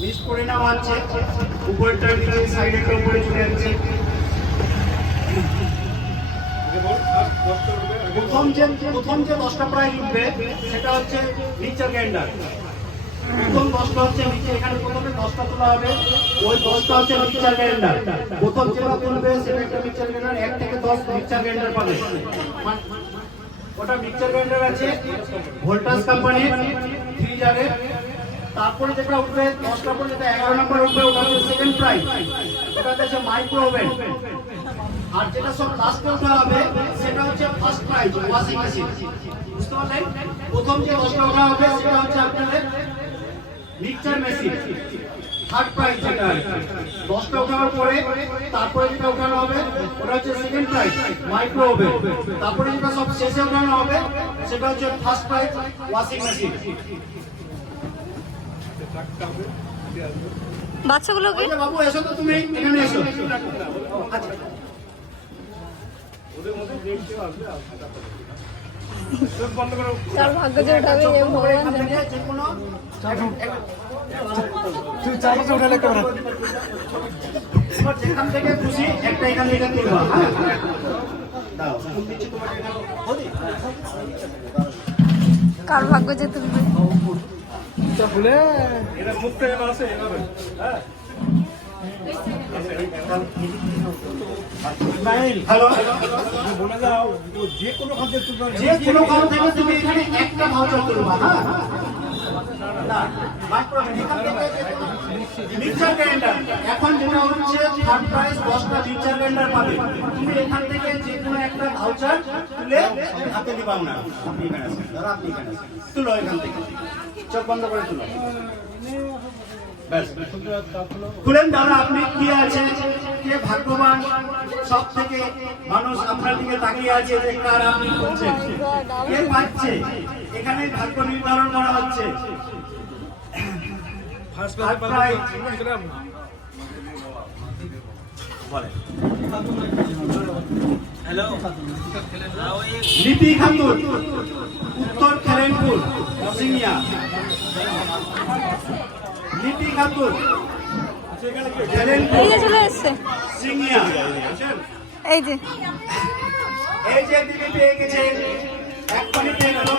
Miss করে নেওয়া হচ্ছে, উপরেরটা নিচে সাইডেরটা উপরে চলে যাচ্ছে। প্রথম যে 10টা প্রাইজ উঠবে সেটা হচ্ছে মিক্সচার গ্রাইন্ডার। প্রথম 10টা হচ্ছে নিচে, এখানে প্রথমে 10টা তোলা হবে, ওই 10টা হচ্ছে মিক্সচার গ্রাইন্ডার। প্রথম যেটা তুলবে সেটা একটা মিক্সচার গ্রাইন্ডার, 1 থেকে 10 মিক্সচার গ্রাইন্ডার পাবে। ওটা মিক্সচার গ্রাইন্ডার আছে ভোল্টাস কোম্পানির 3 জারে। তারপরে যেটা উঠবে 10টা পরে যেটা 11 নম্বর উঠবে ওটা হচ্ছে সেকেন্ড প্রাইজ, ওটা হচ্ছে মাইক্রো ওভেন। আর যেটা সব লাস্টে ওঠা হবে সেটা হচ্ছে ফার্স্ট প্রাইজ ওয়াশিং মেশিন। বুঝতে পারলেন? প্রথম যে 10টা ওঠা হবে সেটা হচ্ছে আপনাদের মিক্সচার মেশিন। থার্ড প্রাইজ যেটা 10টা ওঠার পরে তারপরে যেটা ওঠানো হবে ওটা হচ্ছে সেকেন্ড প্রাইজ মাইক্রো ওভেন। তারপরে যেটা সব শেষে ওঠানো হবে সেটা হচ্ছে ফার্স্ট প্রাইজ ওয়াশিং মেশিন। বাচ্চাগুলোকে বাবু এসো তো, তুমি এখানে এসো। আচ্ছা কার ভাগ্য যে উঠাবে এ ভগবান জানে। যেখান থেকে খুশি একটা এখান থেকে তুলবা। কার ভাগ্য যে তুলবে। যে কোনো খান থেকে তুমি এখানে একটা ভাউচার তুলবা। হ্যাঁ, মিক্সচার গ্রাইন্ডার এখন যেটা হচ্ছে থার্ড প্রাইজ 10টা মিক্সচার গ্রাইন্ডার পাবে। তুমি এখান থেকে যে কোনো একটা ভাউচার তুলে হাতে দিবা না। আপনি এখানে আছেন দাদা, আপনি এখানে আছেন, তুলো এখান থেকে, চোখ বন্ধ করে তুলো। খুলেন দাদা, আপনি কি আছে, কে ভাগ্যবান, সব থেকে মানুষ আপনার দিকে তাকিয়ে আছে যে কার আপনি খুলছেন, কে পাচ্ছে, এখানে ভাগ্য নির্ধারণ করা হচ্ছে। লিপি খাতুন, উত্তর খেলেনপুর সিংয়া। লিপি খাতুন এই যে চলে এসছে সিংয়া। এই যে দিদি পেয়ে গেছে, এক পানি পেয়ে গেল।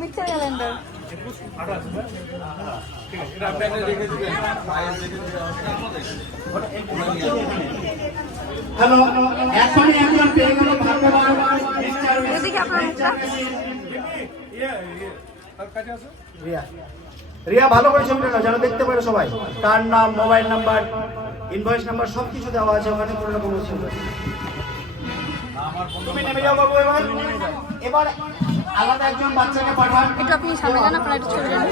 মিক্সচার গ্রাইন্ডার হ্যালো, এখনই একজন পেয়ে গেল ভাগ্যবান। এদিকে আপনার মুখটা। রিয়া ভালো করে ছবিটা না, যেন দেখতে পারে সবাই। তার নাম, মোবাইল নাম্বার, ইনভয়েস নাম্বার সবকিছু দেওয়া আছে ওখানে, কোনো রকম অসুবিধা নেই। তুমি নেমে যাও বাবু। এবার আলাদা একজন বাচ্চাকে পাঠান। একটু আপনি সামনে যান, আপনার একটু ছবি যান।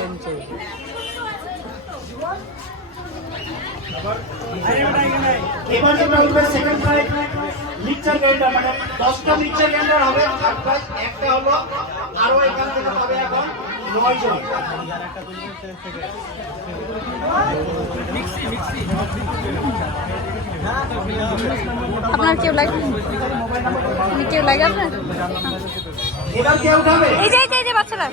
এবার যেটা উঠবে সেকেন্ড প্রাইজ মিক্সচার গ্রাইন্ডার, মানে 10টা মিক্সচার গ্রাইন্ডার হবে। থার্ড প্রাইজ একটা হলো, আরো এখান থেকে পাবে এখন 9 জন। আপনার কেউ লাগে? কেউ লাগে আপনার? এবার কে উঠাবে? এই যে বাচ্চারা।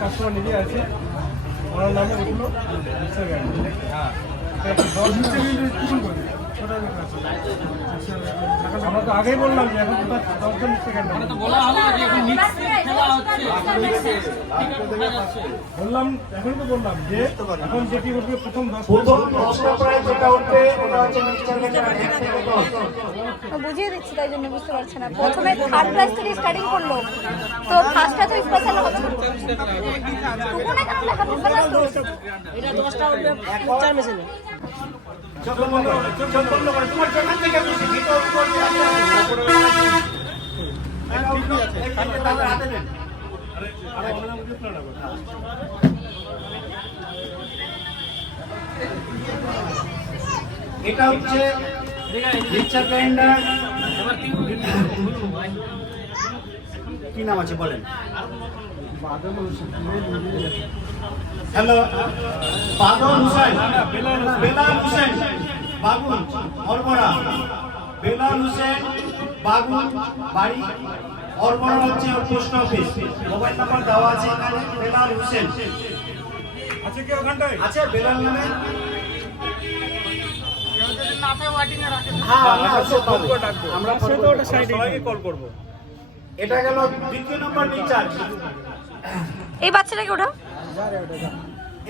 কাস্টমার নিজে আছে, ওনার নামে ওগুলো আমরা তো আগেই বললাম যে এখন তো 10জন বললাম, এখনই তো বললাম যে এখন যেটি উঠবে প্রথম 10টা প্রাইজ যেটা উঠবে ওটা হচ্ছে মিক্সচার গ্রাইন্ডার 1 থেকে 10। বুঝিয়ে দিচ্ছি, তাই জন্য বুঝতে পারছে না। প্রথমে থার্ড প্রাইজ থেকে স্টার্টিং করলো, তো ফার্স্টটা তো স্পেশাল হচ্ছে। এটা 10টা উঠবে মিক্সচার মেশিনে। চোখ বন্ধ করে তোমার যেখান থেকে খুশি ভিতর উপর হাতে নেন। এটা হচ্ছে মিক্সচার গ্রাইন্ডার। কি নাম আছে বলেন? হ্যালো, বাদল হুসেন, বেলাল হুসেন বাগুন অরমরা, বেলাল হুসেন বাগুন, বাড়ি অরমরা হচ্ছে পোস্ট অফিস, মোবাইল নাম্বার দেওয়া আছে এখানে। বেলাল হুসেন আছে কি ওখানটায়? আছে বেলাল নামে? আমরা সবাইকে কল করবো। এটা গেল দ্বিতীয় নম্বর মিটার। এই বাচ্চাটাকে ওটা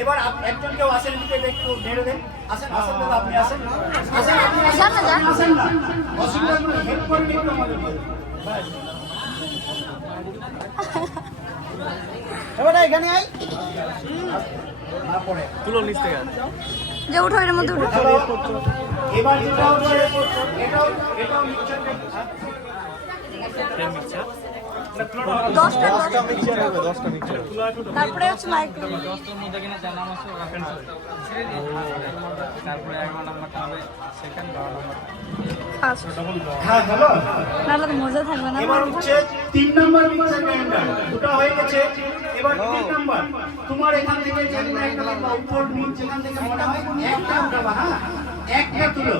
এবার একজন কেউ আসেন, একটু নেড়ে দেন। আসেন আসেন দাদা, আপনি আসেন, আসেন আপনি যান না, যান। আসেন না, অসুবিধা কোনো হেল্প করবেন একটু আমাদেরকে। এবার এখানে আই না পড়ে তুলো নিচ থেকে। যে উঠো, এর মধ্যে উঠো। এবার যেটা হচ্ছে এটাও মিক্সচার। 10টা তারপরে হচ্ছে মাইক্রো। দশটার মধ্যে কিনা যার নাম আছে ওরা ফ্রেন্ড তারপরে 11 নাম্বারটা হবে সেকেন্ড, 12 নাম্বারটা ফার্স্ট। হ্যাঁ হ্যালো, নাহলে তো মজা থাকবে না। এবার হচ্ছে 3 নাম্বার মিক্সচার গ্রাইন্ডার। দুটো হয়ে গেছে, এবার 3 নাম্বার। তোমার এখান থেকে যেখানে একটা লাগবে উপর নিচ যেখান থেকে মনে হয় একটা উঠাবা। হ্যাঁ, একটা তুলো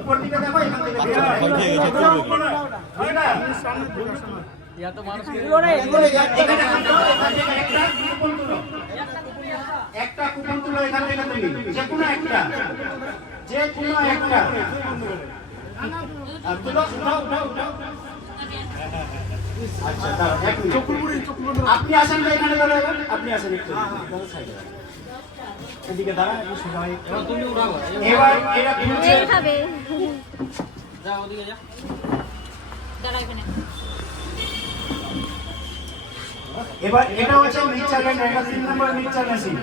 উপর দিকে দেখো, এখান থেকে বের হয়। হয় না? ইয়া তো মানুষ এখানে এখান থেকে একটা কুপন তুলো, একটা কুপন তুলো এখান থেকে তুমি, যে কোনো একটা, যে কোনো একটা তুলো। উঠাও। আচ্ছা দাও, এক মিনিট। আপনি আসেন না এখানে, দাঁড়া, আপনি আসেন একটু এদিকে দাঁড়া, একটু সোজা হয়ে। তুমি উড়াবো এবার এটা খুলছে। এইভাবে যা ওদিকে যা এবার এটা হচ্ছে মিক্সচার গ্রাইন্ডার, এটা 3 নাম্বার মিক্সচার মেশিন।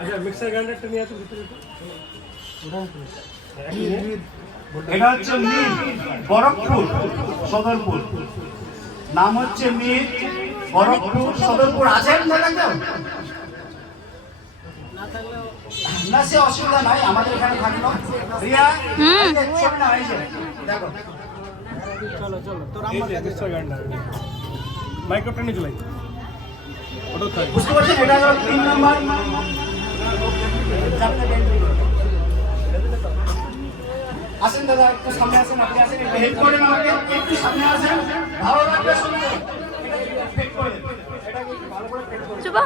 আচ্ছা, মিক্সার গ্রাইন্ডারটা নিয়ে আসুন ভিতরে। এটা হচ্ছে মিল বরফপুর সদরপুর, নাম হচ্ছে মিল বরফপুর সদরপুর। আছেন দাদা কেউ? না, সে অসুবিধা নাই, আমাদের এখানে থাকলো। রিয়া চল না, এই যে দেখো মিক্সার গ্রাইন্ডার মাইক্রোটা নিয়ে চলে ওটা থাকে। বুঝতে পারছেন? এটা হলো 3 নাম্বার। আসেন দাদা, একটু সামনে আসেন, আপনি আসেন, একটু হেল্প করেন আমাকে, একটু সামনে আসেন, ভালো লাগবে শুনতে। এটা একটু ফেক করে দেন, এটা একটু ভালো করে ফেক করে দেন। চুপা।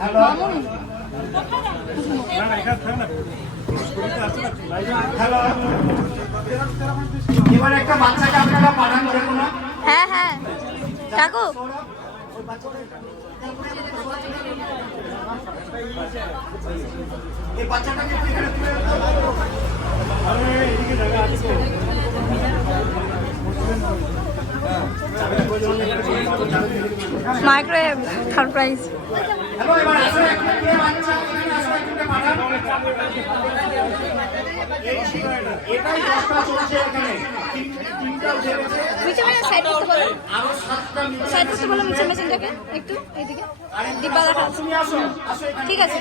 হ্যালো না না, এখানে থাকে না, ছবিতে আছে না। হ্যালো, এবার একটা বাচ্চাকে আপনারা পাঠান, যে কোনো হ্যাঁ হ্যাঁ কাকু এই বাচ্চাটাকে একটু এখানে তুলে রাখো। আরে এদিকে জায়গা আছে তো। Microwave third prize. হ্যালো, এবার আসো একটা কে বাচ্চা, এখানে আসো, একটুকে পাঠান। এটাই 10টা চলছে এখানে, 3টা উঠে গেছে, মিছে মেশিন সাইড করতে বলো, আরো 7টা সাইড করতে বলো মিছে মেশিনটাকে একটু এইদিকে ডিব্বা দেখা আছে। তুমি আসো এখানে। ঠিক আছে।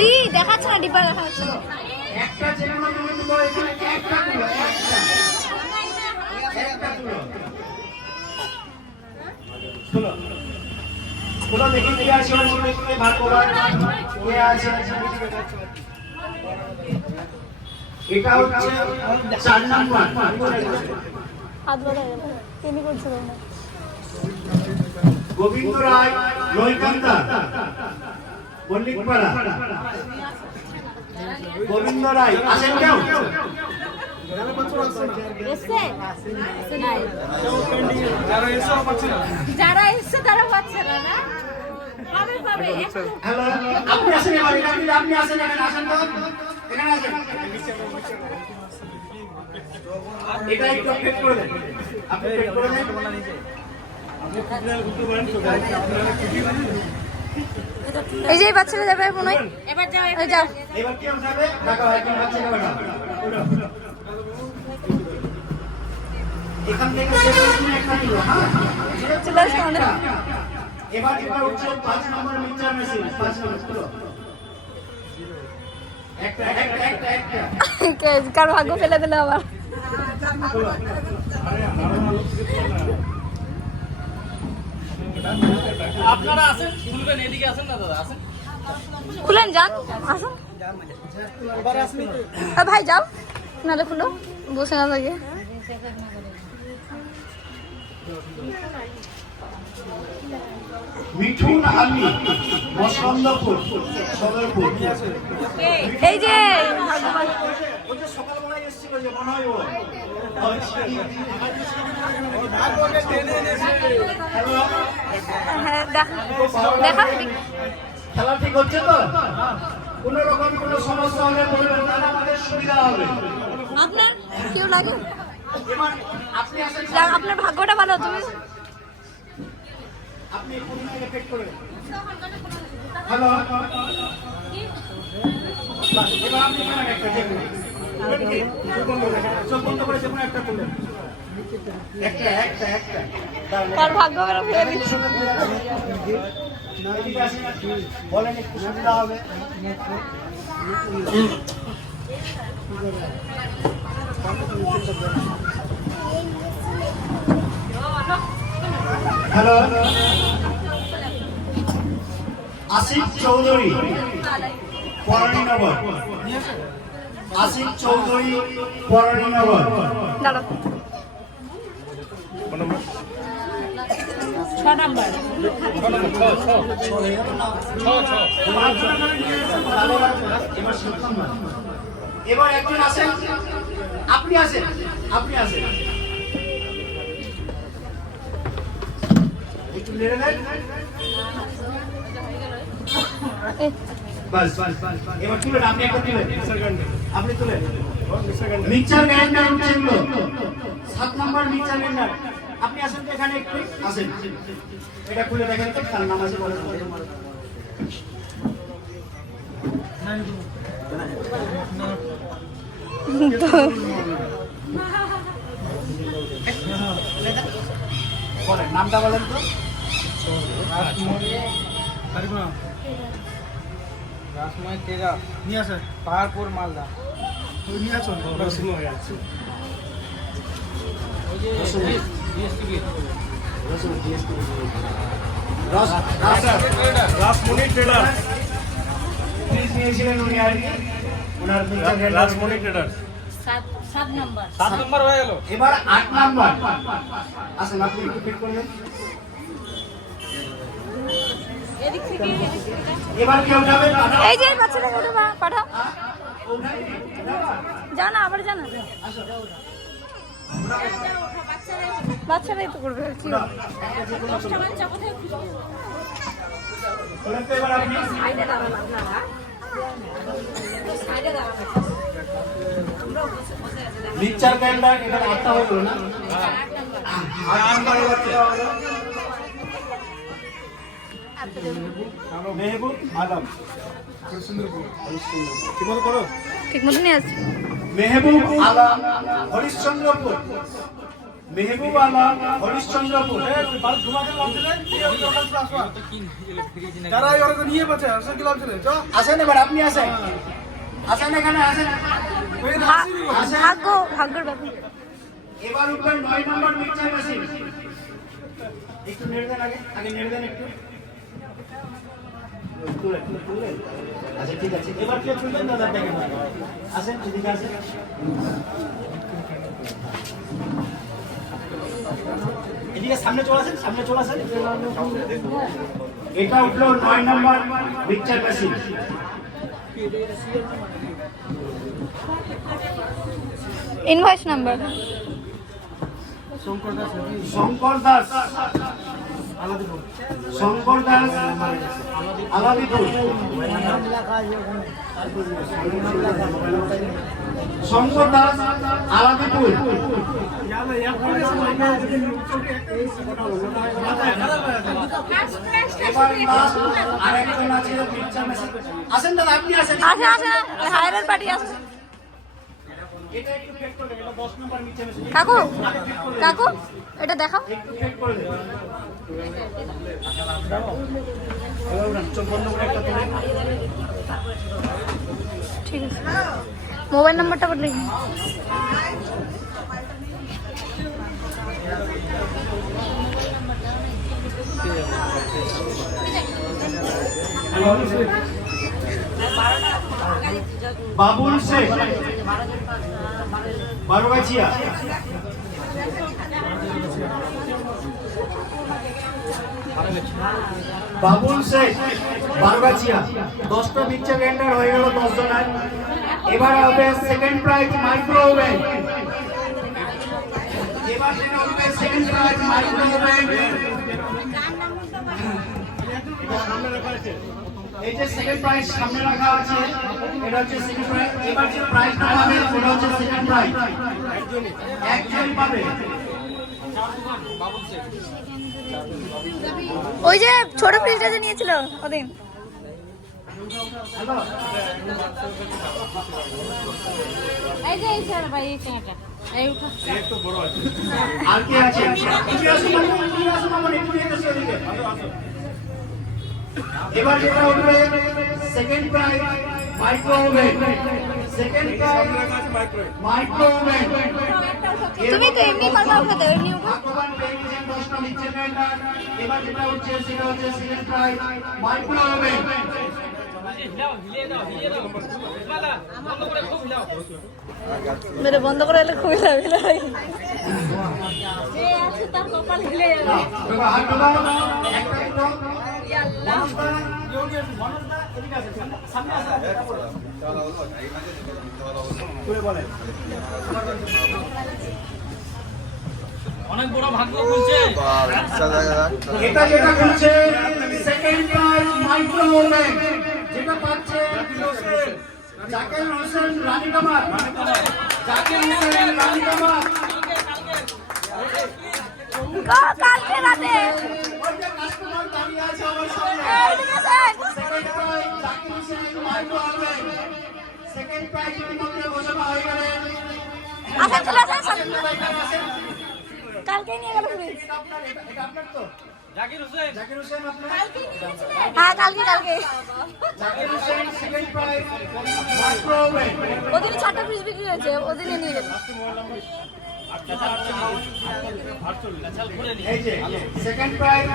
এই দেখাচ্ছে না, ডিব্বা দেখা যাচ্ছে না। একটা যে কোনো তুমি তুলো, এখানে একটা তুলো, একটা তুলো তুলো তুলো, দেখি কে আছে ওর মধ্যে, কে ভাগ করার কে আছে। এটা হচ্ছে 4 নাম্বার। হাত বাঁধা গেল, কেমি করছিল না। গোবিন্দ রায় নৈকান্দা মল্লিকপাড়া। গোবিন্দ রায় আসেন কেউ? যারা এসছে তারা পাচ্ছে না, না পাবে পাবে। হ্যালো, আপনি আসেন, এবার আপনি আসেন, এখানে আসেন তো, এখানে আসেন। এটা একটু ফেক করে দেন, আপনি ফেক করে দেন। এই যে এই বাচ্চাটা যাবে মনে হয়, এবার যাও, এই যাও। এবার কে উঠাবে? টাকা একজন বাচ্চাকে পাঠাও। এখান থেকে যে কোনো একটা নিলো। হ্যাঁ, চলে আসো অনেক। এবার হচ্ছে 5 নম্বর মিক্সচার মেশিন, 5 নম্বর তুলো। একটা কার ভাগ্য ফেলে দিলে আবার। আপনারা আসেন, খুলবেন, এদিকে আসেন না দাদা, আসেন। খুলেন, যান, আসুন। ভাই যাও, নাহলে খুলো, বসে না থাকে। মিঠুন আলী, মসলন্দপুর, সদরপুর। এই যে ওই যে সকালবেলায় এসেছিল যে মনে হয় ও। হ্যাঁ, দেখা খেলা ঠিক হচ্ছে তো? কোনো রকম কোনো সমস্যা হলে বলবেন, তাহলে আমাদের সুবিধা হবে। আপনার কেউ লাগে? এবার আপনি আসেন, যাক, আপনার ভাগ্যটা ভালো। তুমি আপনি ফোন থেকে পেট করে হ্যালো, এবার আপনি কেন একটা দেখুন, চোখ বন্ধ করে যে কোনো একটা তুলবেন, একটা একটা একটা কার ভাগ্য ভালো ফিরে দিচ্ছি। এদিকে আসেন, বলেন একটু সুবিধা হবে। হ্যালো, আসিফ চৌধুরী, পরাণীনগর। আসিফ চৌধুরী, পরাণীনগর। দাঁড়াও, 6 নাম্বার। এবার একজন আসেন, আপনি আসেন, আপনি আসেন, একটু নেড়ে দেন। বাস বাস বাস, এবার তুলেন, আপনি একটা তুলেন, আপনি তুলেন। মিক্সার গ্রাইন্ডার উঠছে এগুলো, 7 নম্বর মিক্সার গ্রাইন্ডার। আপনি আসেন তো এখানে, একটু আসেন, এটা খুলে দেখেন তো, কার নাম আছে বলেন। বলেন নামটা বলেন তো। রাসময় তেরা নিয়ে আসেন, পাহাড়পুর, মালদা। নিয়ে আসুন, হয়ে আছে। ওই যে DSTV রাসমণি ট্রেডার, প্লিজ নিয়েছিলেন উনি আর কি, ওনার mixer grinder. Rasmani trader. 7 number. 7 number হয়ে গেল। এবার 8 নাম্বার আসেন, আপনি একটু ফিট করলেন। এদিক থেকে এবার কেউ যাবে? এই যে বাচ্চাটাকে ওটা পাঠাও। জানা, আবার জানা, বাচ্চারাই তো করবে। কি হবে? এবার আপনি মিক্সার গ্রাইন্ডার, এটা 8টা হয়ে গেল না? 8 নাম্বার মেহবুব আলম, ঠিক মতো করো। ঠিক মতো নিয়ে আসছি। মেহবুব আলম, হরিশ্চন্দ্রপুর। মেহবুব আলম, হরিশ্চন্দ্রপুর। আসেন, এবার আপনি আসেন, আসেন এখানে আসেন। ভাগ্যের ব্যাপার। এবার উঠবেন 9 নম্বর মিক্সার মেশিন। একটু নেড়ে দেন, আগে আগে নেড়ে দেন একটু। তুলে তুলে তুলে। আচ্ছা ঠিক আছে, এবার কে তুলবেন দাদা দেখেন। আসেন, এদিকে আসেন। এদিকে সামনে চলে আসেন, সামনে চলে আসেন। এটা উঠলো 9 number mixer machine. Invoice number Shankar Das, Shankar Das, Aladipur. Shankar Das, Aladipur. এবার last আরেকজন আছে মিক্সার মেশিন। আসেন দাদা, আপনি আসেন। আসে আসে, হায়ারের পার্টি আসে। এটা একটু চেক করে দেন, এটা 10 নম্বর মিক্সার মেশিন। কাকু কাকু, এটা দেখাও। একটু চেক করে দেন। এবার উঠান, চোখ বন্ধ করে একটা তুলে। ঠিক আছে, মোবাইল নাম্বারটা বলে বাবুল শেখ বারোগাছিয়া, বাবুল শেখ বারোগাছিয়া। 10টা মিক্সচার গ্রাইন্ডার হয়ে গেল 10 জনের। এবার হবে সেকেন্ড প্রাইজ মাইক্রো ওভেন। এবার যেটা হবে সেকেন্ড প্রাইজ মাইক্রো ওভেন। এই যে সেকেন্ড প্রাইজ সামনে রাখা আছে, এটা হচ্ছে সেকেন্ড প্রাইজ। এবার যে প্রাইজটা পাবে ওটা হচ্ছে সেকেন্ড প্রাইজ, একজন পাবে। ওই যে ছোট ফ্রিজটা যে নিয়েছিল ওদিন। হ্যালো, এই যে এই স্যার ভাই এই চ্যানেলটা এই উঠো একটু বড় আছে। আর কি আছে? তুমি আসো মামা, একটু এসে ওদিকে। এবার যেটা উঠবে second prize micro oven. Second prize micro oven. তুমি তো এমনি কথা উঠাতে এমনি উঠো। ভগবান পেয়েছেন 10টা মিক্সচার গ্রাইন্ডার। এবার যেটা উঠছে সেটা হচ্ছে সেকেন্ড প্রাইজ মাইক্রো ওভেন। মেরে বন্ধ করে এলে খুবই লাগবে ভাই। যে আছে তার কপাল হিলে যাবে। এবার হাত ধরো, একটা একটু মনস্তা, মনস্তা এদিকে আসো, সামনে আসো। তুই বলে অনেক বড় ভাগ্য খুলছে। এটা যেটা খুলছে সেকেন্ড প্রাইজ মাইক্রো ওভেন, যেটা পাচ্ছে জাকির হোসেন রানীকামার। জাকির হোসেন রানীকামার। কালকে রাতে ওই যে কাস্টমার দাঁড়িয়ে আছে আমার সামনে। এইদিকে sir second prize Zakir Hossain micro oven. Second prize ইতিমধ্যে ঘোষণা হয়ে গেলে। আসেন চলে আসেন। কালকে নিয়ে গেল ফ্রিজ। এটা আপনার তো? জাকির হোসেন জাকির হোসেন আপনার? হ্যাঁ কালকে Zakir Hossain second prize micro oven. ওদিন 4টা ফ্রিজ বিক্রি হয়েছে, ওদিনে নিয়ে গেছে। এই যে সেকেন্ড প্রাইজ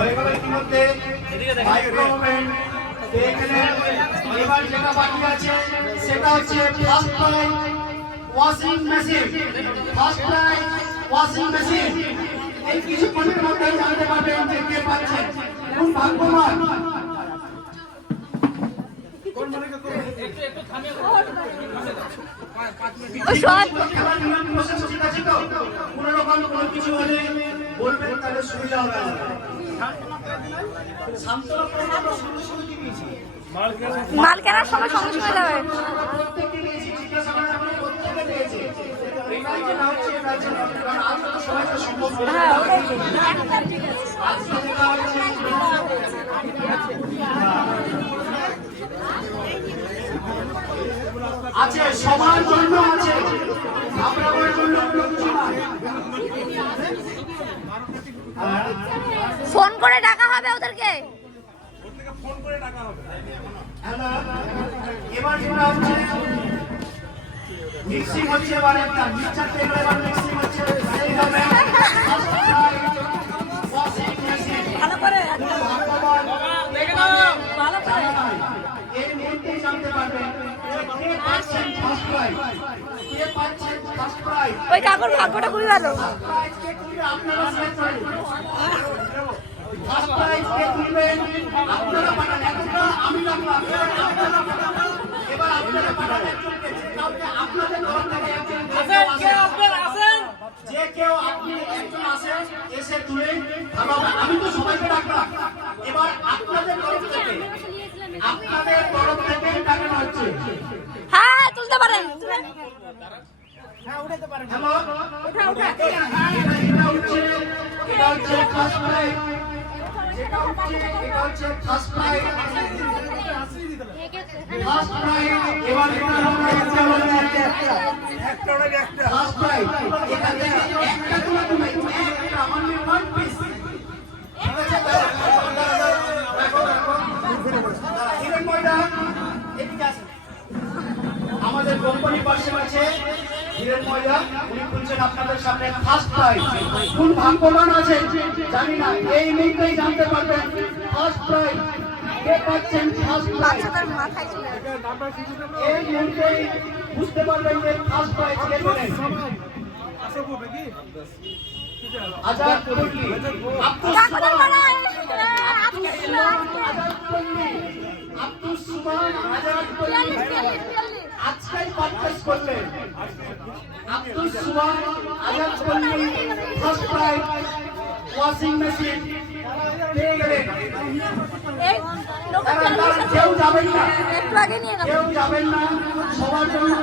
হয়ে গেল ইতিমধ্যে মাইক্রো ওভেন পেয়ে গেলেন। এবার যেটা বাকি আছে সেটা হচ্ছে first prize washing machine. First prize washing machine. এই কিছুক্ষণের মধ্যে জানতে পারবেন যে কে পাচ্ছেন, কোন ভাগ্যবান। ও শট এবার নিয়ম প্রসেস ঠিক আছে তো? কোনো রকম কোনো কিছু হলে বলবেন, তাহলে সুবিধা হবে। সান্তনা প্রোগ্রামটা শুরু দিয়েছি। মাল কেনার সময় সঙ্গে সঙ্গে যাবে। প্রত্যেককে দিয়েছি, জিজ্ঞাসা করে আমরা প্রত্যেককে দিয়েছি। এটাই যেটা হচ্ছে এটা হচ্ছে না, কারণ আজ তো সবাইকে সম্ভব নয়। হ্যাঁ ওটাই তো। আজকে যেটা হচ্ছে আছে সবার জন্য আছে, আপনাদের জন্য কোনো কিছু না। ফোন করে ডাকা হবে ওদেরকে। হ্যালো, এবার যেটা হচ্ছে মিক্সিং হচ্ছে, এবার একটা মিক্সচার টেবিল এবার মিক্সিং হচ্ছে। সেই হবে ওয়াশিং মেশিন। ভালো করে ভগবান ভালো করে এই মুহূর্তেই জানতে পারবেন কে পাচ্ছেন ফার্স্ট প্রাইজ, কে পাচ্ছেন ফার্স্ট প্রাইজ। ওই কাকুর ভাগ্যটা খুবই ভালো। প্রাইজ কে তুলবে আপনারা সিলেক্ট করেন। ফার্স্ট প্রাইজ কে তুলবেন আপনারা পাঠান। একটা আমি রাখলাম, আপনারা পাঠান। এবার আপনারা পাঠান একজনকে, যে কাউকে আপনাদের তরফ থেকে একজন যে কেউ আপনি একজন আসেন, এসে তুলে ভালো হবে। আমি তো সবাইকে ডাকলাম, এবার আপনাদের তরফ থেকে ডাকানো হচ্ছে। হ্যাঁ তুলতে পারেন। হ্যালো, এটা হচ্ছে ফার্স্ট প্রাইজ। এটা হচ্ছে ফার্স্ট প্রাইজ। ফার্স্ট প্রাইজ এবার ফার্স্ট প্রাইজ এখান থেকে একটা তুলে তুমি একটা অনলি ওয়ান পিস। ঠিক আছে, হিরেন ময়দা এদিকে আসেন। আমাদের কোম্পানি পাশে আছে হিরেন ময়দা, উনি খুলছে পাচ্ছেন আপনাদের সামনে ফার্স্ট প্রাইজ। কোন ভাগ্যবান আছে জানি না, এই মুহূর্তেই জানতে পারবেন ফার্স্ট প্রাইজ কে পাচ্ছেন। ফার্স্ট প্রাইজ বাচ্চাটার মাথায় চলে গেছে। এই মুহূর্তেই বুঝতে পারবেন যে ফার্স্ট প্রাইজ কে পেলেন। আজাদ পল্লী, আব্দুস কাকুদের সুবহান, পাড়ায়, আব্দুস সুবহান, আব্দুস সুবহান আজাদ পল্লী আজকেই পারচেজ করলেন। আব্দুস সুবহান আজাদ পল্লী ফার্স্ট প্রাইজ ওয়াশিং মেশিন পেয়ে গেলেন। এই লোকে কেউ যাবেন না, একটু আগে নিয়ে নাও। কেউ যাবেন না, সবার জন্য